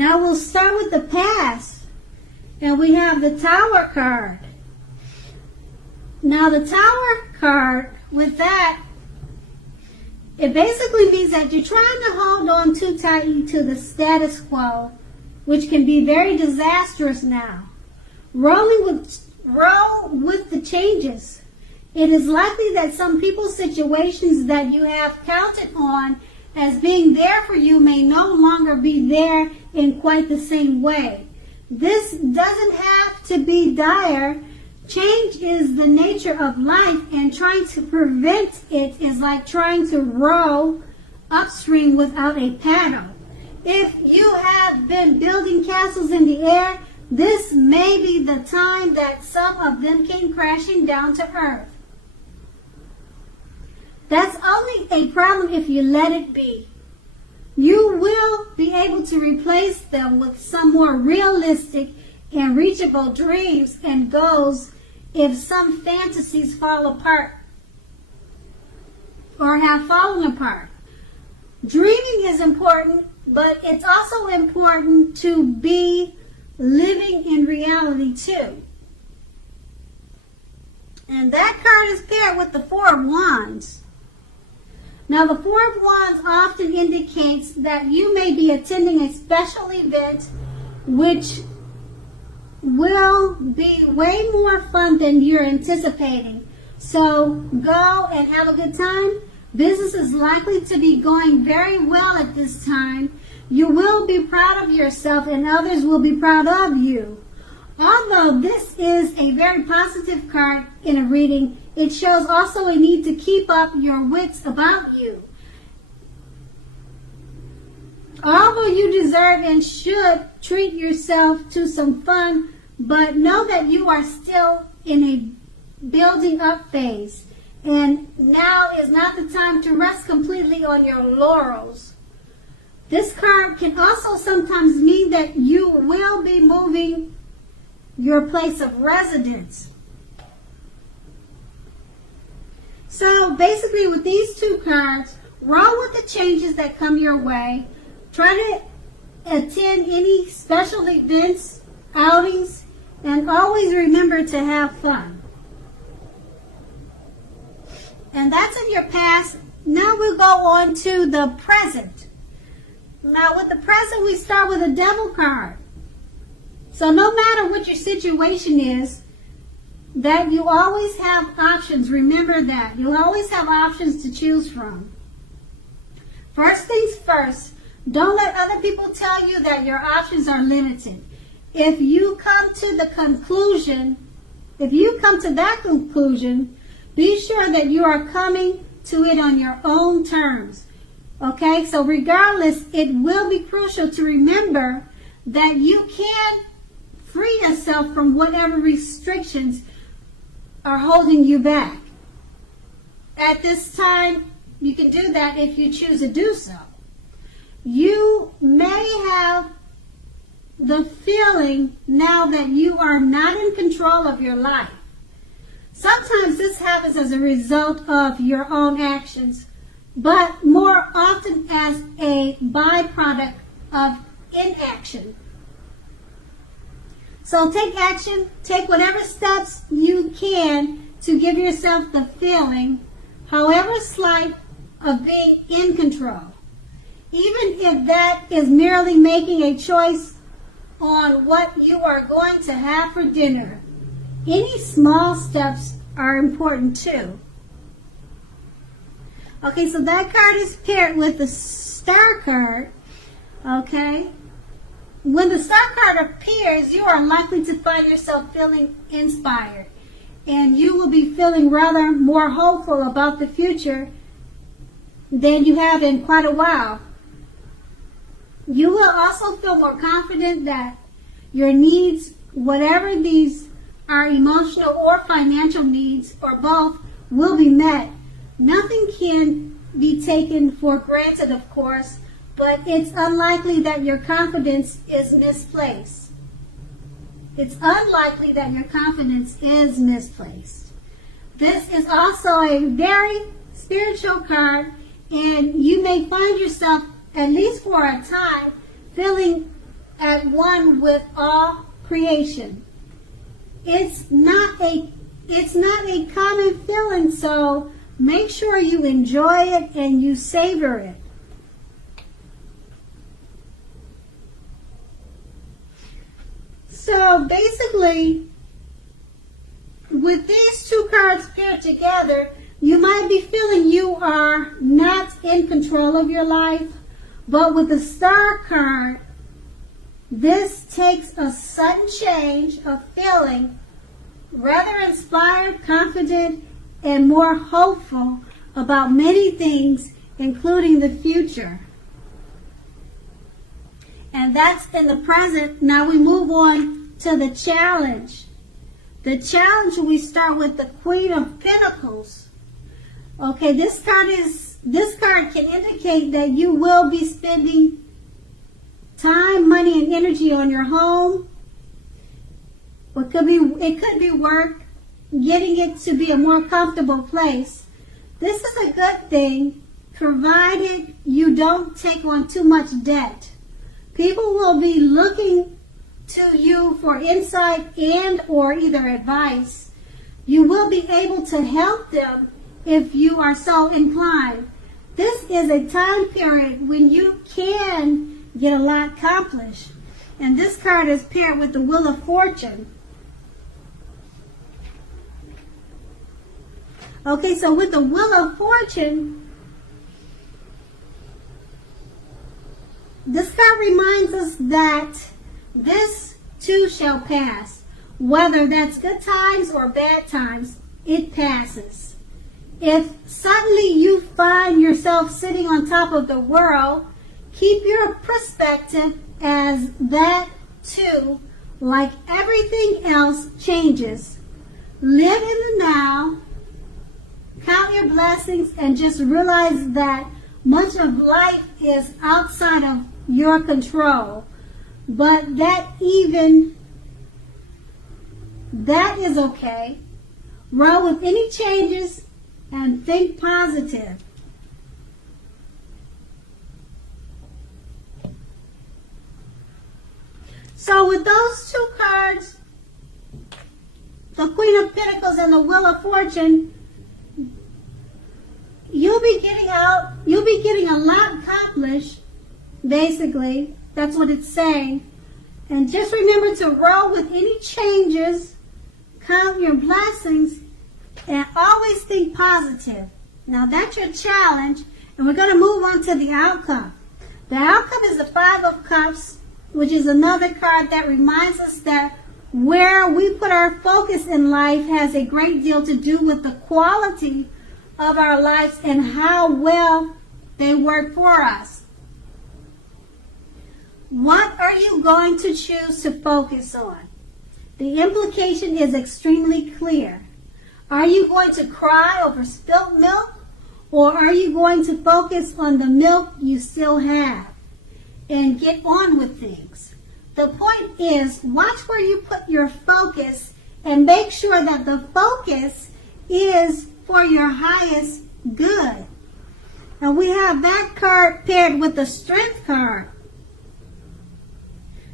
Now we'll start with the past. And we have the Tower card. Now the Tower card, with that, it basically means that you're trying to hold on too tightly to the status quo, which can be very disastrous now. Roll with the changes. It is likely that some people's situations that you have counted on as being there for you may no longer be there in quite the same way. This doesn't have to be dire. Change is the nature of life, and trying to prevent it is like trying to row upstream without a paddle. If you have been building castles in the air, this may be the time that some of them came crashing down to earth. That's only a problem if you let it be. You will be able to replace them with some more realistic and reachable dreams and goals if some fantasies fall apart or have fallen apart. Dreaming is important, but it's also important to be living in reality too. And that card is paired with the Four of Wands. Now the Four of Wands often indicates that you may be attending a special event which will be way more fun than you're anticipating. So go and have a good time. Business is likely to be going very well at this time. You will be proud of yourself and others will be proud of you. Although this is a very positive card in a reading, it shows also a need to keep up your wits about you. Although you deserve and should treat yourself to some fun, but know that you are still in a building up phase. And now is not the time to rest completely on your laurels. This card can also sometimes mean that you will be moving your place of residence. So basically with these two cards, roll with the changes that come your way. Try to attend any special events, outings, and always remember to have fun. And that's in your past. Now we'll go on to the present. Now with the present, we start with a Devil card. So no matter what your situation is, that you always have options. Remember that. You always have options to choose from. First things first, don't let other people tell you that your options are limited. If you come to that conclusion, be sure that you are coming to it on your own terms. Okay, so regardless, it will be crucial to remember that you can free yourself from whatever restrictions are holding you back. At this time, you can do that if you choose to do so. You may have the feeling now that you are not in control of your life. Sometimes this happens as a result of your own actions, but more often as a byproduct of inaction. So take action, take whatever steps you can to give yourself the feeling, however slight, of being in control. Even if that is merely making a choice on what you are going to have for dinner. Any small steps are important too. Okay, so that card is paired with the Star card. Okay. When the Star card appears, you are likely to find yourself feeling inspired. And you will be feeling rather more hopeful about the future than you have in quite a while. You will also feel more confident that your needs, whatever these are, emotional or financial needs, or both, will be met. Nothing can be taken for granted, of course, but it's unlikely that your confidence is misplaced. It's unlikely that your confidence is misplaced. This is also a very spiritual card, and you may find yourself, at least for a time, feeling at one with all creation. It's not a common feeling, so make sure you enjoy it and you savor it. So basically, with these two cards paired together, you might be feeling you are not in control of your life, but with the Star card, this takes a sudden change of feeling rather inspired, confident, and more hopeful about many things, including the future. And that's in the present. Now we move on to the challenge. The challenge, we start with the Queen of Pentacles. Okay, this card can indicate that you will be spending time, money, and energy on your home. It could be work, getting it to be a more comfortable place. This is a good thing, provided you don't take on too much debt. People will be looking to you for insight and or either advice. You will be able to help them if you are so inclined. This is a time period when you can get a lot accomplished. And this card is paired with the Wheel of Fortune. Okay, so with the Wheel of Fortune, this card reminds us that this too shall pass. Whether that's good times or bad times, it passes. If suddenly you find yourself sitting on top of the world, keep your perspective as that too, like everything else, changes. Live in the now, count your blessings, and just realize that much of life is outside of your control. But that is okay. Roll with any changes and think positive. So with those two cards, the Queen of Pentacles and the Wheel of Fortune, you'll be getting a lot accomplished, basically. That's what it's saying. And just remember to roll with any changes, count your blessings, and always think positive. Now that's your challenge, and we're going to move on to the outcome. The outcome is the Five of Cups, which is another card that reminds us that where we put our focus in life has a great deal to do with the quality of our lives and how well they work for us. What are you going to choose to focus on? The implication is extremely clear. Are you going to cry over spilt milk, or are you going to focus on the milk you still have and get on with things? The point is, watch where you put your focus and make sure that the focus is for your highest good. And we have that card paired with the Strength card.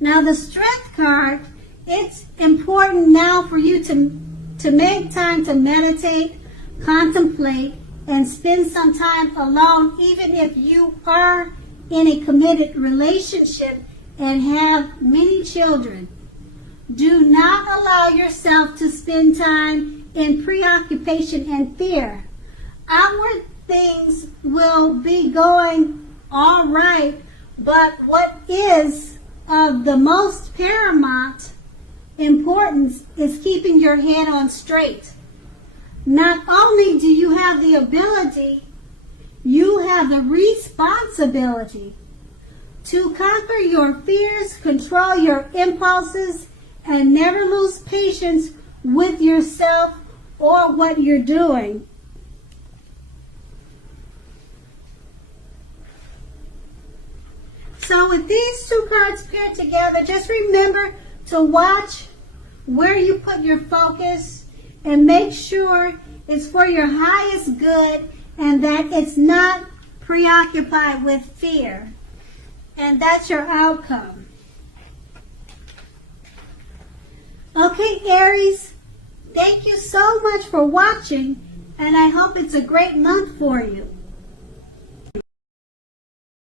Now the Strength card, it's important now for you to make time to meditate, contemplate, and spend some time alone, even if you are in a committed relationship and have many children. Do not allow yourself to spend time in preoccupation and fear. Outward things will be going all right, but what is of the most paramount importance is keeping your head on straight. Not only do you have the ability, you have the responsibility to conquer your fears, control your impulses, and never lose patience with yourself or what you're doing. So with these two cards paired together, just remember to watch where you put your focus and make sure it's for your highest good and that it's not preoccupied with fear. And that's your outcome. Okay, Aries, thank you so much for watching, and I hope it's a great month for you.